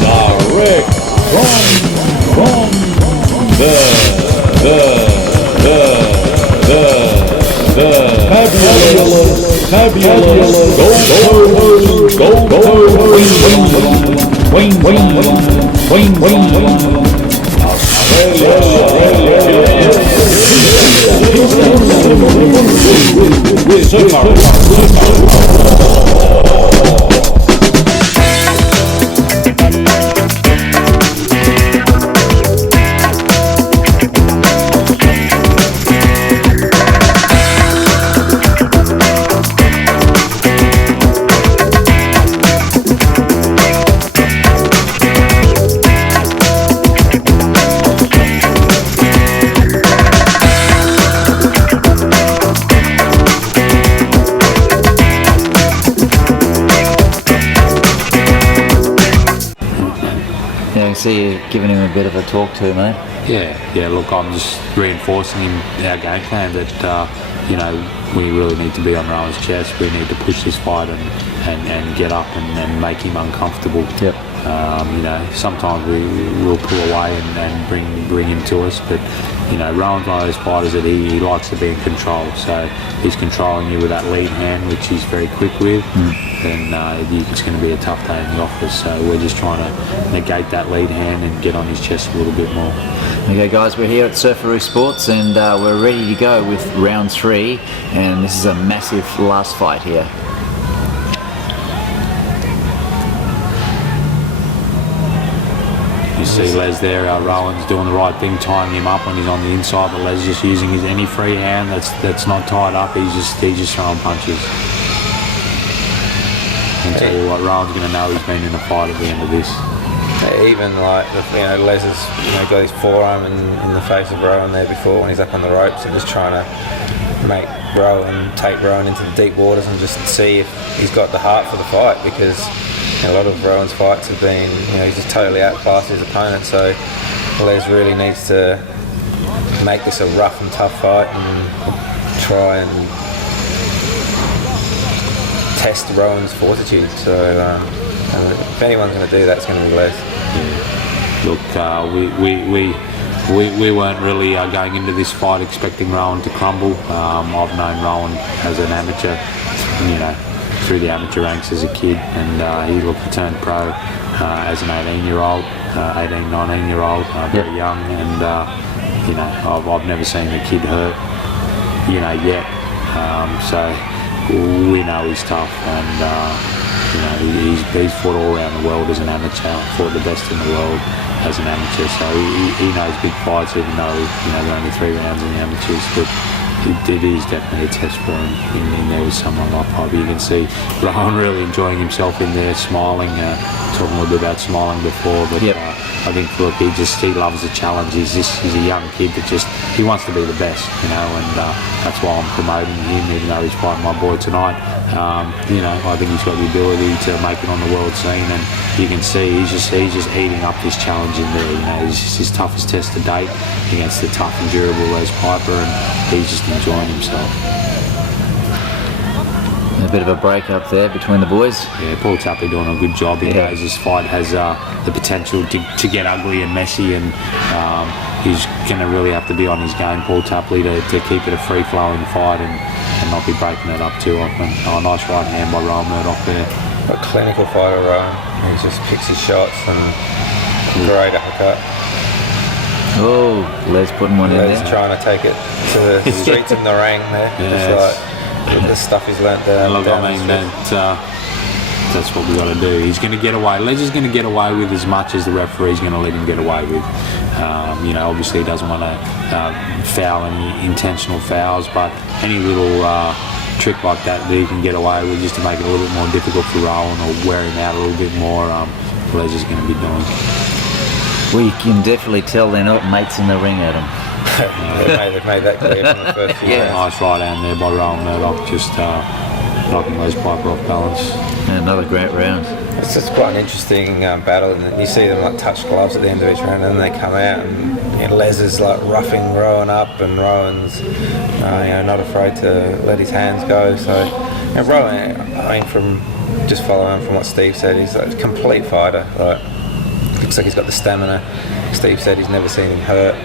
direct from the fabulous go with Surfaroo. Yeah, I can see you giving him a bit of a talk to, mate. Yeah. Look, I'm just reinforcing our game plan that we really need to be on Rowan's chest. We need to push this fight and get up and make him uncomfortable. Yep. Sometimes we will pull away and bring him to us, but Rowan's one of those fighters that he likes to be in control. So he's controlling you with that lead hand, which he's very quick with. Then it's going to be a tough day in the office. So we're just trying to negate that lead hand and get on his chest a little bit more. Okay, guys, we're here at Surfaroo Sports and we're ready to go with round 3, and this is a massive last fight here. You see Les there, Rowan's doing the right thing, tying him up when he's on the inside, but Les just using any free hand that's not tied up. He's just throwing punches. I can tell you what, Rowan's going to know he's been in a fight at the end of this. Even like Les has got his forearm in the face of Rowan there before when he's up on the ropes, and just trying to take Rowan into the deep waters and just see if he's got the heart for the fight, because a lot of Rowan's fights have been, he's just totally outclassed his opponent. So Les really needs to make this a rough and tough fight and try and test Rowan's fortitude. So if anyone's going to do that, it's going to be Les. Yeah. Look, we weren't really going into this fight expecting Rowan to crumble. I've known Rowan as an amateur, through the amateur ranks as a kid, and he turned pro as an 18-year-old, 19-year-old, very young, and I've never seen the kid hurt, yet. So we know he's tough, and he's fought all around the world as an amateur, fought the best in the world as an amateur. So he knows big fights, even though there are only 3 rounds in the amateurs, but it is definitely a test for him in there with someone like Bobby. You can see Rowan really enjoying himself in there, smiling, talking a little bit about smiling before, but yep. I think, look, he loves the challenge. He's a young kid that he wants to be the best, and that's why I'm promoting him, even though he's fighting my boy tonight. I think he's got the ability to make it on the world scene, and you can see he's just eating up this challenge in there. It's his toughest test to date against the tough and durable Les Piper, and he's just enjoying himself. A bit of a break up there between the boys. Yeah, Paul Tapley doing a good job. He knows this fight has the potential to get ugly and messy, and he's going to really have to be on his game, Paul Tapley, to keep it a free-flowing fight and not be breaking it up too often. Oh, nice right hand by Rowan Murdoch there. A clinical fighter, Rowan. He just picks his shots and great uppercut. Oh, Les putting one in there. Les trying to take it to the streets in the ring there. The stuff he's learnt there. Look, that's what we got to do. He's going to get away. Les is going to get away with as much as the referee's going to let him get away with. Obviously he doesn't want to foul any intentional fouls, but any little trick like that he can get away with, just to make it a little bit more difficult for Rowan or wear him out a little bit more, Les is going to be doing. Well, you can definitely tell they're not mates in the ring, Adam. They've made that clear from the first few rounds. Nice right hand there by Rowan Murdoch, just knocking Les Piper off balance. Yeah, another great round. It's just quite an interesting battle, and you see them touch gloves at the end of each round, and then they come out, and Les is roughing Rowan up, and Rowan's not afraid to let his hands go. So Rowan, from just following from what Steve said, he's a complete fighter. looks like he's got the stamina. Steve said he's never seen him hurt.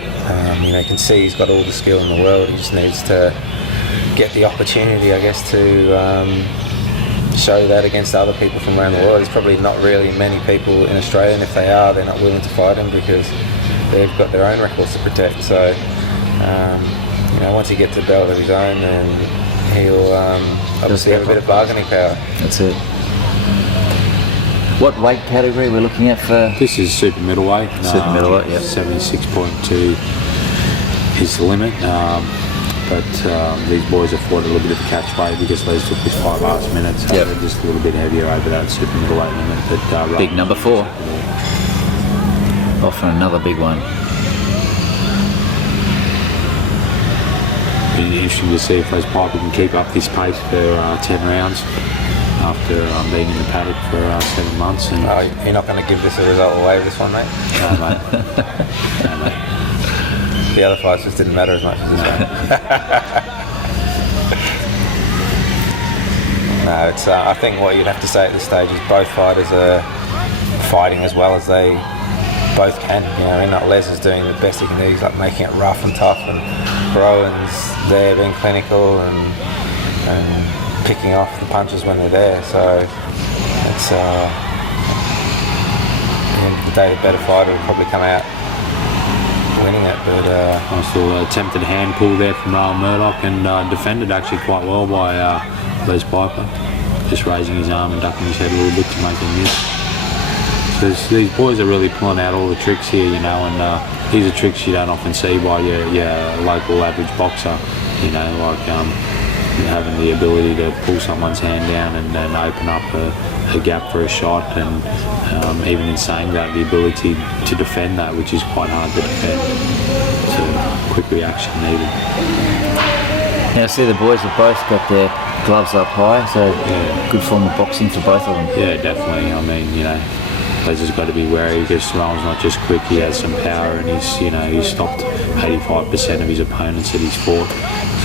You can see he's got all the skill in the world. He just needs to get the opportunity, I guess, to show that against other people from around the world. There's probably not really many people in Australia, and if they are, they're not willing to fight him because they've got their own records to protect. So, once he gets a belt of his own, then he'll obviously have a bit of bargaining power. That's it. What weight category we're looking at for? This is super middleweight. Super middleweight, yeah. 76.2 is the limit. But these boys have fought a little bit of a catch weight because Les took this fight last minute, so they're just a little bit heavier over that super middleweight limit. But, big number 4. Off for another big one. It'll be interesting to see if Les Piper can keep up this pace for 10 rounds after being in the paddock for 7 months. And you're not going to give this a result away with this one, mate? No, mate. No, mate. The other fights just didn't matter as much as this one. No, it's. I think what you'd have to say at this stage is both fighters are fighting as well as they both can. Les is doing the best he can do. He's like making it rough and tough, and Rowan's there being clinical and picking off the punches when they're there. So it's at the end of the day, the better fighter will probably come out winning it. But nice little attempted hand pull there from Rowan Murdoch, and defended actually quite well by Les Piper, just raising his arm and ducking his head a little bit to make him miss. So these boys are really pulling out all the tricks here, and these are tricks you don't often see by your local average boxer, like having the ability to pull someone's hand down and then open up a gap for a shot, and even in saying that, the ability to defend that, which is quite hard to defend. So quick reaction needed. Now, I see the boys have both got their gloves up high, so good form of boxing for both of them. Yeah, definitely. I mean, Les has got to be wary because Rowan's not just quick, he has some power, and he's stopped 85% of his opponents that he's fought.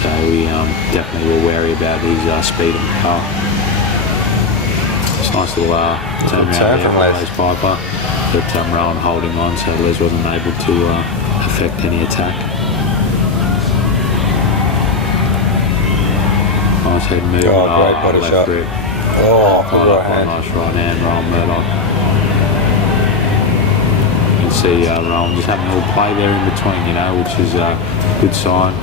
So we definitely were wary about his speed and power. It's a nice little turn around from Les Piper, but Rowan holding on, so Les wasn't able to affect any attack. Nice head movement. Great body left shot. grip. Right hand. Nice right hand, Rowan Murdoch. You can see Rowan just having a little play there in between, which is a good sign.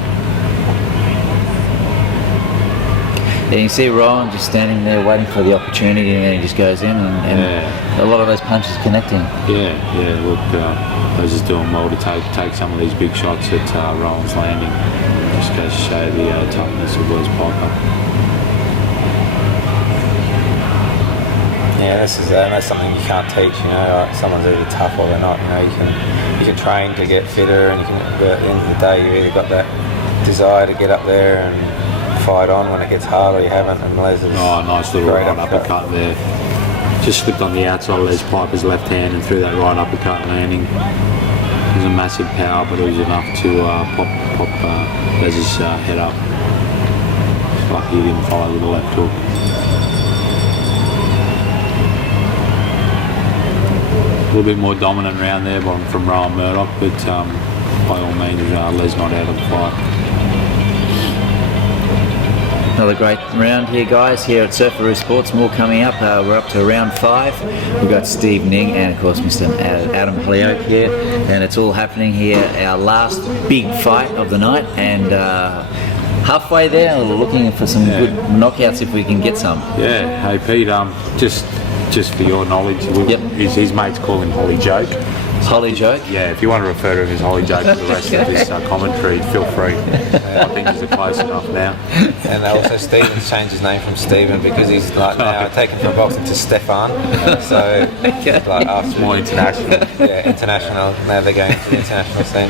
Yeah, you can see Rowan just standing there waiting for the opportunity, and then he just goes in, and a lot of those punches connecting. Yeah. Look, Les is doing well to take some of these big shots that Rowan's landing. Just goes to show the toughness of Les Piper. Yeah, that's something you can't teach. Like someone's either tough or they're not. You can train to get fitter, and but at the end of the day, you've either got that desire to get up there and fight on when it gets hard, or you haven't. And Les is nice little right uppercut there. Just slipped on the outside of Les Piper's left hand and threw that right uppercut landing. It was a massive power, but it was enough to pop Les's head up. It's lucky he didn't follow with the left hook. A little bit more dominant round there from Rowan Murdoch, but by all means, Les not out of the fight. Another great round here, guys, here at Surfaroo Sports. More coming up. We're up to round 5. We've got Steve Ning and, of course, Mr. Adam Holyoke here. And it's all happening here, our last big fight of the night. And halfway there, we're looking for some good knockouts if we can get some. Yeah. Hey, Pete, just for your knowledge, his mates call him Holly Joke. Holly Joke? Yeah, if you want to refer to him as Holly Joke for the rest of this commentary, feel free. I think he's close enough now. And also Stephen's changed his name from Stephen because he's like now taken from boxing to Stefan. So like after more international. Yeah, international. Now they're going to the international scene.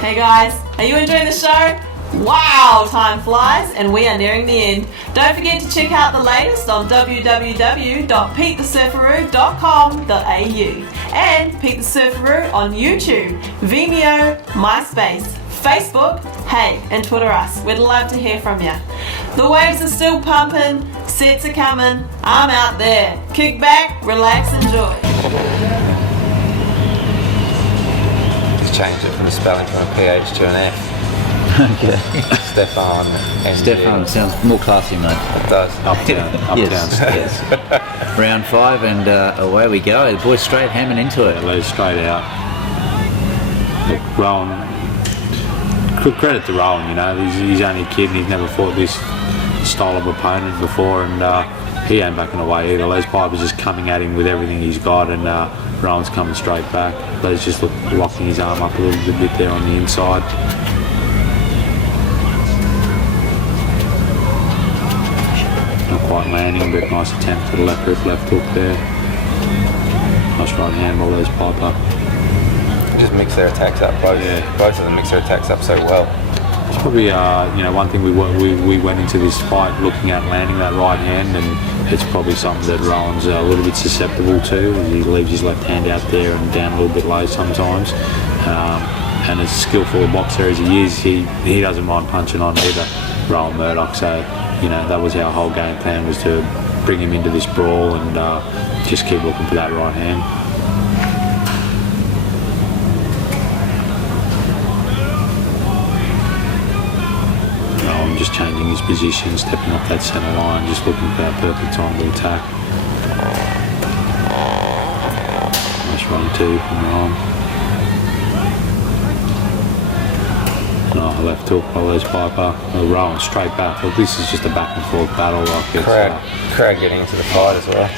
Hey guys, are you enjoying the show? Wow, time flies and we are nearing the end. Don't forget to check out the latest on www.petethesurfaroo.com.au and Pete the Surfaroo on YouTube, Vimeo, MySpace, Facebook, hey, and Twitter us. We'd love to hear from you. The waves are still pumping, sets are coming, I'm out there. Kick back, relax, enjoy. Just changed it from the spelling from a PH to an F. Okay. Stefan. Stefan sounds more classy, mate. It does. Uptown. Yes. Round 5 and away we go. The boys straight hammering into it. Lead straight out. Look, Rowan, credit to Rowan, you know, he's only a kid and he's never fought this style of opponent before, and he ain't backing away either. Les Piper's just coming at him with everything he's got, and Rowan's coming straight back. Les just locking his arm up a little bit there on the inside. Not quite landing, but nice attempt for the left hook there. Nice right hand by Les Piper. Just mix their attacks up. Both of them mix their attacks up so well. It's probably one thing we went into this fight looking at landing that right hand, and it's probably something that Rowan's a little bit susceptible to. He leaves his left hand out there and down a little bit low sometimes. And as skillful a boxer as he is, he doesn't mind punching on either, Rowan Murdoch. So that was our whole game plan, was to bring him into this brawl and just keep looking for that right hand. Just changing his position, stepping up that centre line, just looking for that perfect time to attack. Nice run too from Rowan. Left hook by Les Piper. Rowan straight back. Look, this is just a back and forth battle. Crowd getting into the fight as well.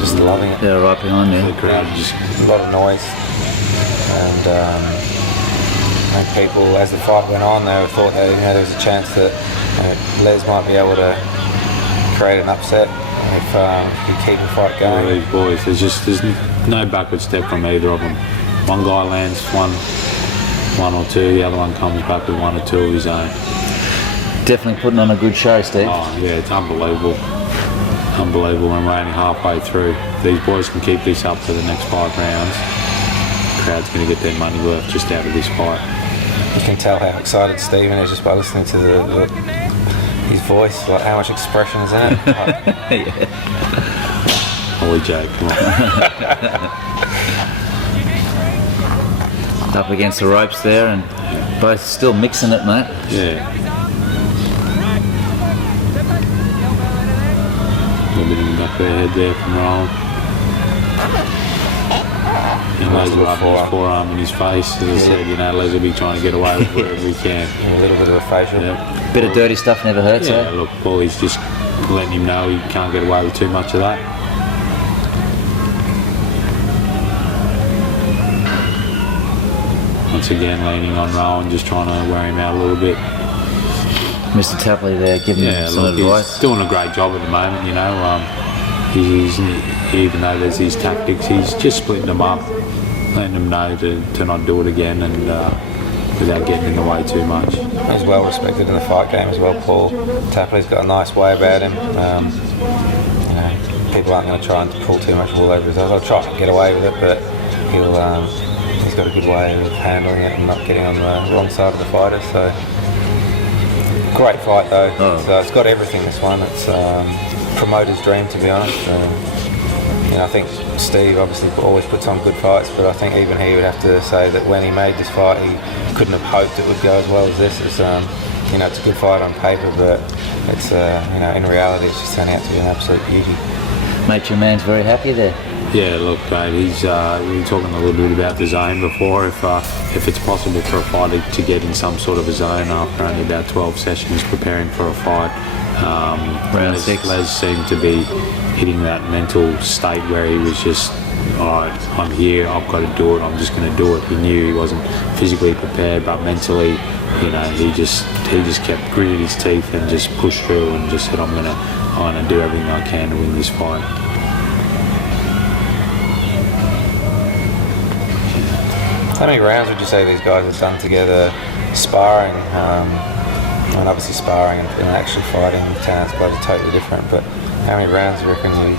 Just loving it. Yeah, right behind you. The crowd just A lot of noise, and I think people, as the fight went on, they thought that there was a chance that Les might be able to create an upset if he keep the fight going. these boys, there's no backward step from either of them. One guy lands one or two, the other one comes back with one or two of his own. Definitely putting on a good show, Steve. Oh yeah, it's unbelievable. Unbelievable, and we're only halfway through. If these boys can keep this up for the next 5 rounds, the crowd's going to get their money worth just out of this fight. You can tell how excited Stephen is just by listening to his voice, like how much expression is in it. Yeah. Holy Jake, come on. Up against the ropes there, and both still mixing it, mate. Yeah. A little bit in the back of their head there from Rowan. And Les will have his forearm in his face. As I said, Les will be trying to get away with whatever he can. A little bit of a facial. Yep. Bit of dirty stuff never hurts, Yeah, eh? look, Paulie's just letting him know he can't get away with too much of that. Once again, leaning on Rowan, just trying to wear him out a little bit. Mr. Tapley there giving him some advice. He's doing a great job at the moment, He's, even though there's these tactics, he's just splitting them up, letting them know to not do it again, and without getting in the way too much. He's well respected in the fight game as well, Paul. Tapley's got a nice way about him. People aren't going to try and pull too much wool over his eyes. They'll try to get away with it, but he's got a good way of handling it and not getting on the wrong side of the fighter. So great fight though. It's got everything, this one. It's promoter's dream, to be honest. I think Steve obviously always puts on good fights, but I think even he would have to say that when he made this fight, he couldn't have hoped it would go as well as this. It's a good fight on paper, but it's in reality, it's just turning out to be an absolute beauty. Mate, your man's very happy there. Yeah, look, mate, we were talking a little bit about the zone before. If it's possible for a fighter to get in some sort of a zone after only about 12 sessions preparing for a fight, Round 6. Les seemed to be hitting that mental state where he was just, all right, I'm here, I've got to do it, I'm just going to do it. He knew he wasn't physically prepared, but mentally, he just kept gritting his teeth and just pushed through and just said, I'm going to do everything I can to win this fight. How many rounds would you say these guys have done together sparring? Obviously sparring and actually fighting talents blood are totally different, but how many rounds do you reckon you've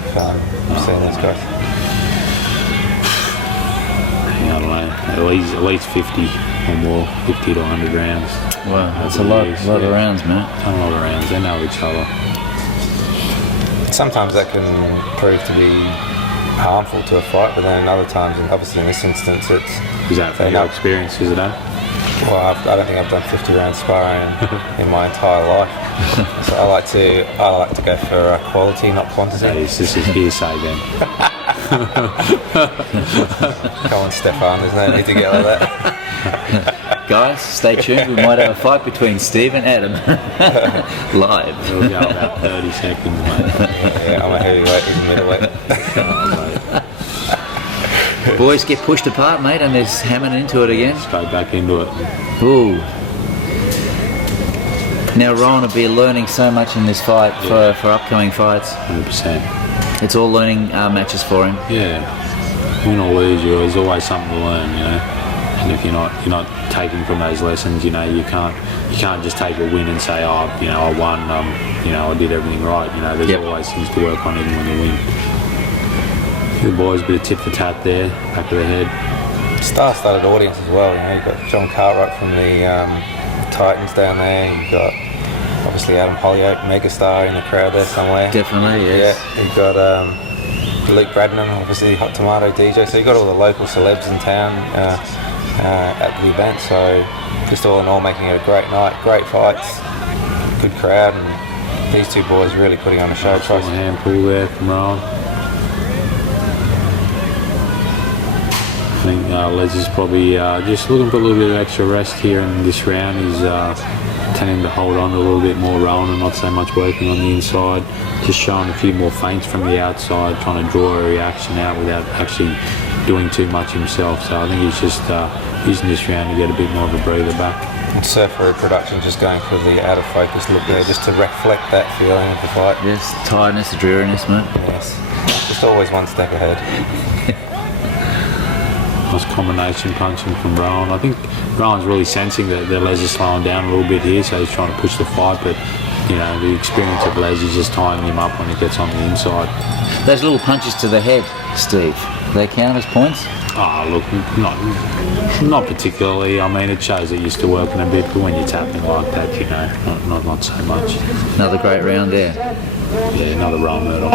seen these guys? I don't know, at least 50. or more, 50 to 100 rounds. Wow, that's a over the lot, years, lot of yeah. rounds, man. Done a lot of rounds. They know each other. Sometimes that can prove to be harmful to a fight, but then in other times, and obviously in this instance, it's... Is that from your experience, is it? Well, I don't think I've done 50 round sparring in my entire life. So I like to go for quality, not quantity. This is hearsay then. Come on, Stefan, there's no need to get like that. Guys, stay tuned. We might have a fight between Steve and Adam. Live. It'll go about 30 seconds, mate. Yeah, I'm a heavyweight, he's a middleweight. Oh, mate. Boys get pushed apart, mate, and they're hammering into it again. Let's go back into it. Ooh. Now Ryan will be learning so much in this fight for upcoming fights. 100%. It's all learning matches for him. Yeah. Win or lose, there's always something to learn, you know. And if you're not taking from those lessons, you know, you can't just take a win and say, oh, you know, I won, you know, I did everything right. You know, there's always things to work on even when you win. The boys, a bit of tit for tat there, back of the head. Star-studded audience as well. You know, you've got John Cartwright from the Titans down there. You've got obviously Adam Hollyoak, megastar in the crowd there somewhere. Definitely, yes. Yeah, you've got Luke Bradnam, obviously Hot Tomato DJ. So you've got all the local celebs in town at the event. So just all in all, making it a great night, great fights, good crowd, and these two boys really putting on a show. Nice little handful there from Rowan. I think Les is probably just looking for a little bit of extra rest here in this round. He's tending to hold on a little bit more Rowan and not so much working on the inside. Just showing a few more feints from the outside, trying to draw a reaction out without actually doing too much himself. So I think he's just using this round to get a bit more of a breather back. And Surfaroo production just going for the out of focus look there, just to reflect that feeling of the fight. Yes, tiredness, dreariness, mate. Yes, just always one step ahead. Nice combination punching from Rowan. I think Rowan's really sensing that Les is slowing down a little bit here, so he's trying to push the fight, but you know, the experience of Les is just tying him up when he gets on the inside. Those little punches to the head, Steve, they count as points? Oh, look, not particularly. I mean, it shows that you're still working a bit, but when you're tapping like that, you know, not so much. Another great round there. Yeah, another Rowan Murdoch.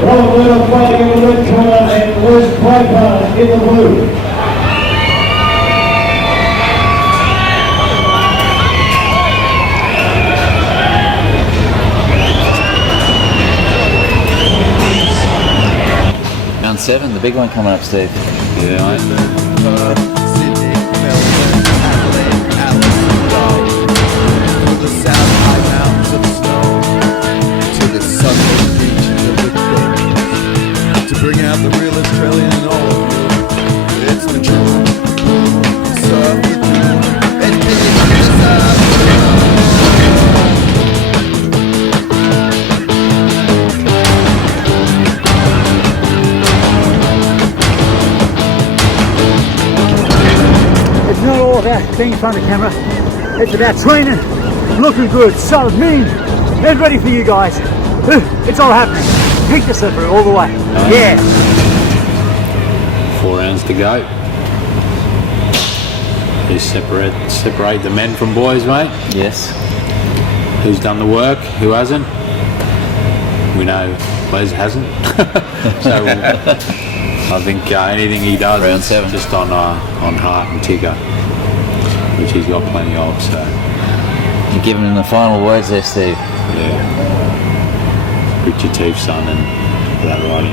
Rowan Murdoch fighting in the red corner and Wes Piper in the blue. Round 7, the big one coming up, Steve. Yeah, Sydney, Melbourne, Adelaide, Alice, to the south high mountains of snow, to the southern beaches of the coast, to bring out the real Australian in all of you. It's the truth. Surf with you and take it to the south. It's not all about being in front of the camera. It's about training, looking good, solid, mean, and ready for you guys. It's all happening. Pink the Surfaroo all the way. Yeah. 4 rounds to go. You separate the men from boys, mate. Yes. Who's done the work? Who hasn't? We know Les hasn't. So I think anything he does Round is 7. just on heart and ticker, which he's got plenty of. So You're giving him the final words there, Steve. yeah, grit your teeth, son, and that right in.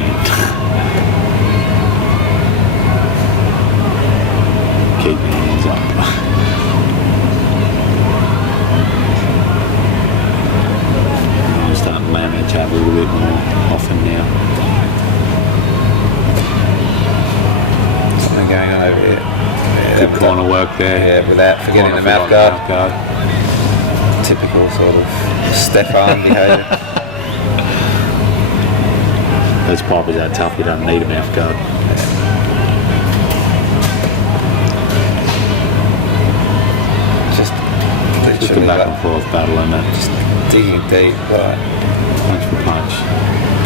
Keep your hands up. I'm starting to land that jab a little bit more often now. Something going on over here. Yeah, Good corner work there. Yeah, without forgetting the mouth guard. Typical sort of Stefan behaviour. Those Pipers are tough, you don't need a mouth guard. Just Just a literally back like, and forth battle, and that just digging deep. Like, punch for punch,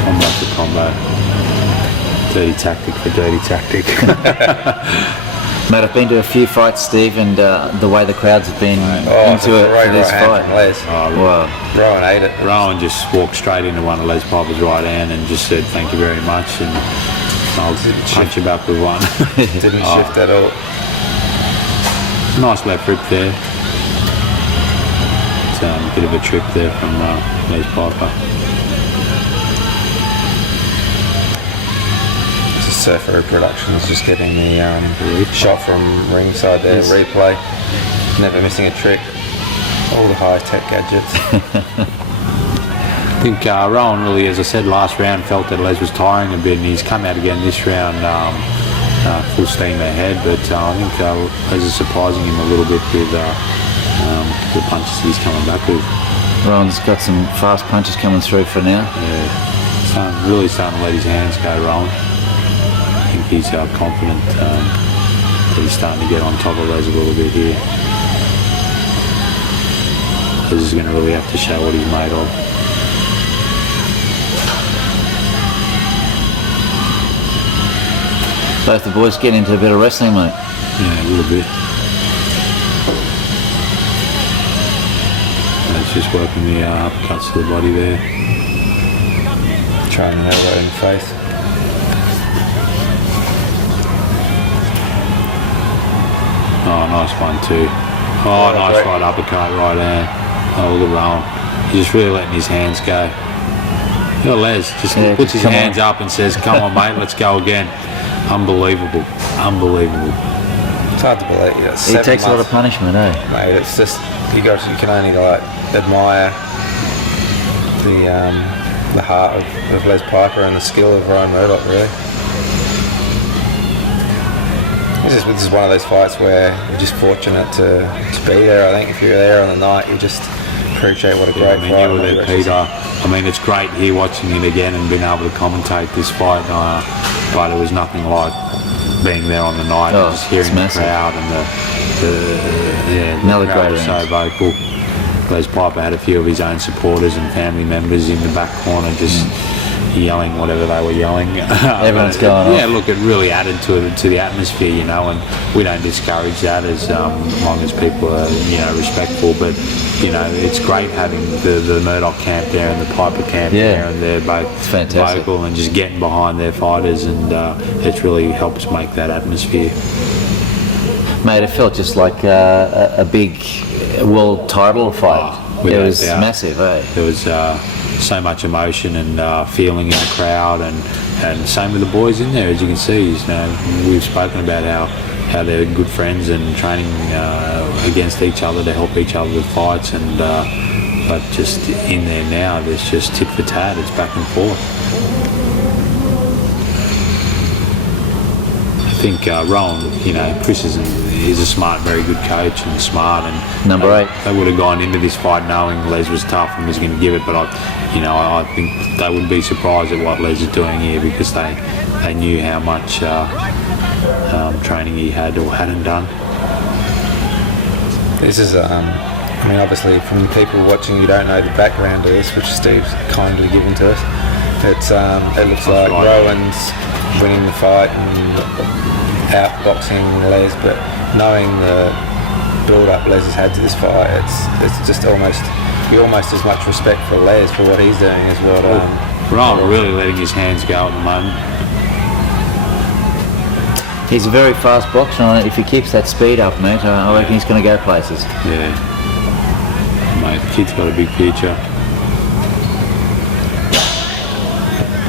combo for combo, dirty tactic for dirty tactic. Mate, I've been to a few fights, Steve, and the way the crowds have been into it for this fight. Wow. Rowan ate it. Rowan just walked straight into one of Les Piper's right hand and just said thank you very much, and I'll punch you back with one. Didn't shift at all. Nice left rip there. It's a bit of a trip there from Les Piper. Surfaroo Productions just getting the shot from ringside there, replay, never missing a trick, all the high-tech gadgets. I think Rowan really, as I said last round, felt that Les was tiring a bit, and he's come out again this round full steam ahead, but I think Les is surprising him a little bit with the punches he's coming back with. Rowan's got some fast punches coming through for now. Yeah, really starting to let his hands go, Rowan. I think he's confident that he's starting to get on top of Les a little bit here. Les is going to really have to show what he's made of. Both the boys get into a bit of wrestling, mate. Yeah, a little bit. It's just working the uppercuts to the body there. Trying an elbow in the face. Oh, nice one too. Oh, nice right uppercut, right hand. Oh, look at Rowan. He's just really letting his hands go. Look at Les, just puts his hands up and says, come on mate, let's go again. Unbelievable. Unbelievable. It's hard to believe. He takes a lot of punishment, eh? Mate, it's just, you can only like admire the heart of Les Piper and the skill of Ryan Murdoch, really. This is one of those fights where you're just fortunate to be there. I think if you're there on the night, you just appreciate what a great fight. You were there, Peter. I mean, it's great here watching it again and being able to commentate this fight, but it was nothing like being there on the night and just hearing the crowd and the crowd was so vocal. Les Piper had a few of his own supporters and family members in the back corner just yelling whatever they were yelling. Everyone's going on. Yeah, look, it really added to the atmosphere, you know, and we don't discourage that as long as people are, you know, respectful. But you know, it's great having the Murdoch camp there and the Piper camp there, and they're both vocal and just getting behind their fighters, and it really helps make that atmosphere. Mate, it felt just like a big world title fight. It was massive, eh? There was so much emotion and feeling in the crowd, and same with the boys in there. As you can see, you know, we've spoken about how they're good friends and training against each other to help each other with fights, and but just in there now, there's just tit for tat. It's back and forth. I think Rowan, you know, Chris is a smart, very good coach and smart, and number 8. They would have gone into this fight knowing Les was tough and was going to give it, but I think they would be surprised at what Les is doing here, because they knew how much training he had or hadn't done. This is, I mean, obviously from the people watching, you don't know the background of this, which Steve's kindly given to us. It looks like Rowan's winning the fight and outboxing Les, but knowing the build-up Les has had to this fight, it's just almost as much respect for Les for what he's doing as well. Rowan really letting his hands go at the moment. He's a very fast boxer, and if he keeps that speed up, mate, I reckon he's going to go places. Yeah. Mate, the kid's got a big future.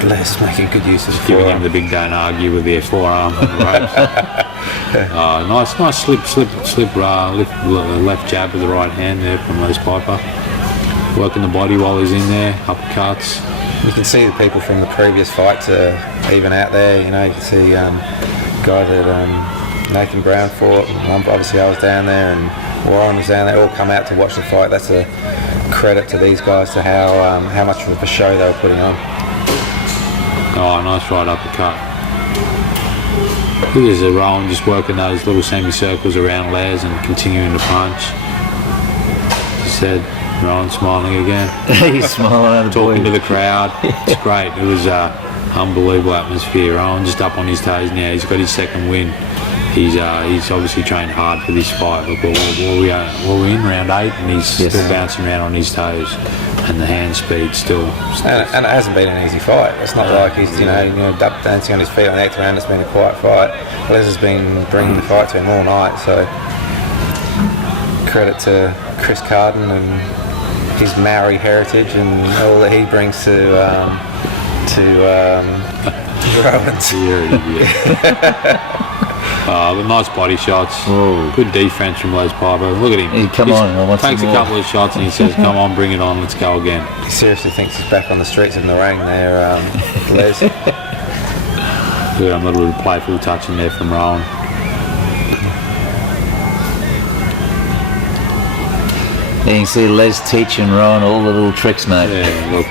Les making good use of giving him the big don't argue with their forearm on the ropes. Nice slip left jab with the right hand there from Les Piper. Working the body while he's in there, uppercuts. You can see the people from the previous fights are even out there. You know, you can see the guy that Nathan Brown fought. Obviously I was down there, and Warren was down there. All come out to watch the fight. That's a credit to these guys to how much of a show they were putting on. Oh, nice right uppercut. Here's a Rowan just working those little semicircles around Les and continuing to punch. As I said, Rowan smiling again. He's smiling at the talking to the crowd. It's great. It was unbelievable atmosphere. Rowan just up on his toes now. He's got his second win. he's obviously trained hard for this fight. Look, we're in round 8 and he's Yes. still bouncing around on his toes, and the hand speed still. And it hasn't been an easy fight. It's not like he's dancing on his feet on the 8th round. It's been a quiet fight. Les has been bringing the fight to him all night. So credit to Chris Carden and his Maori heritage and all that he brings to Rowan's. But nice body shots. Whoa. Good defense from Les Piper. Look at him. Hey, come He on, I want some takes a more. couple of shots and he says, "Come on, bring it on. Let's go again." He seriously thinks he's back on the streets in the ring there, Les. Look at him, a little bit of playful touching there from Rowan. You can see Les teaching Rowan all the little tricks, mate. Yeah, look,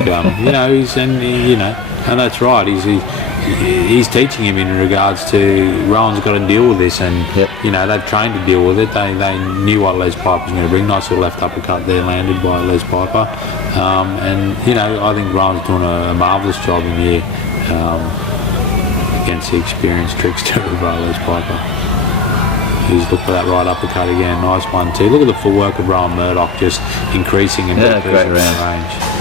and that's right. He's teaching him in regards to Rowan's got to deal with this, and Yep. they've trained to deal with it. They knew what Les Piper was going to bring. Nice little left uppercut there landed by Les Piper, and I think Rowan's doing a marvellous job in here against the experienced trickster of Les Piper. He's looked for that right uppercut again. Nice one too. Look at the footwork of Rowan Murdoch just increasing and Yeah, increasing great in round. range.